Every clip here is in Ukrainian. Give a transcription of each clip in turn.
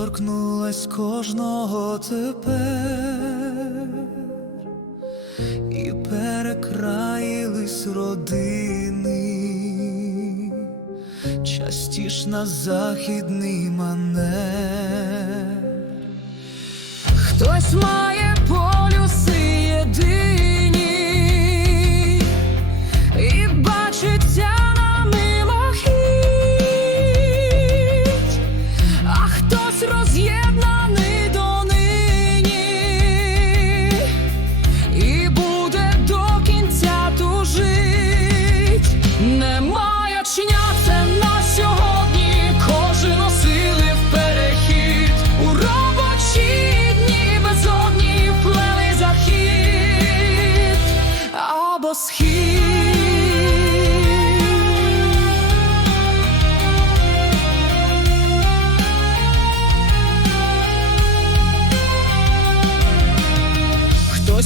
торкнулась кожного тепер і перекраїлись родини, частіш на західний манер. Хтось має.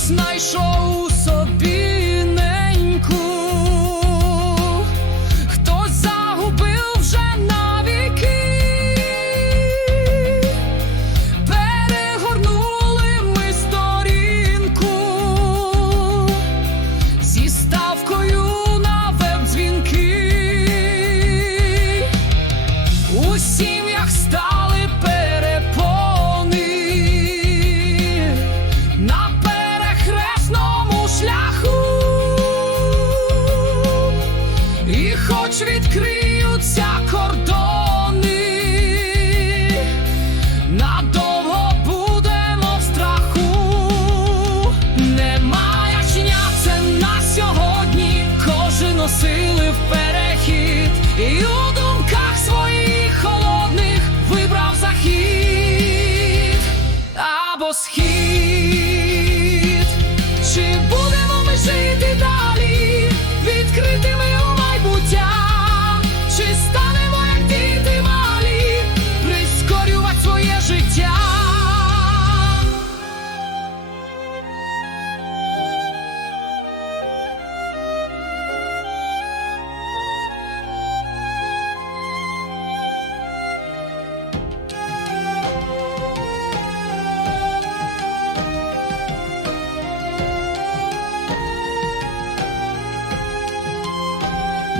Знайшов у собі. хоч відкриються кордони, надовго будемо в страху, немає жня, це на сьогодні, кожен осилив перехід. І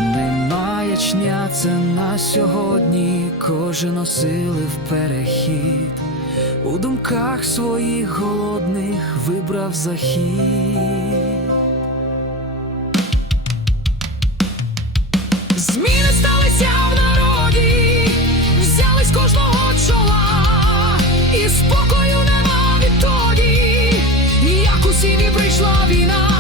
Не маячня це на сьогодні, кожен осилив перехід, у думках своїх голодних вибрав захід. Зміни сталися в народі, взялись кожного чола, і спокою нема відтоді, як у сім'ї прийшла війна.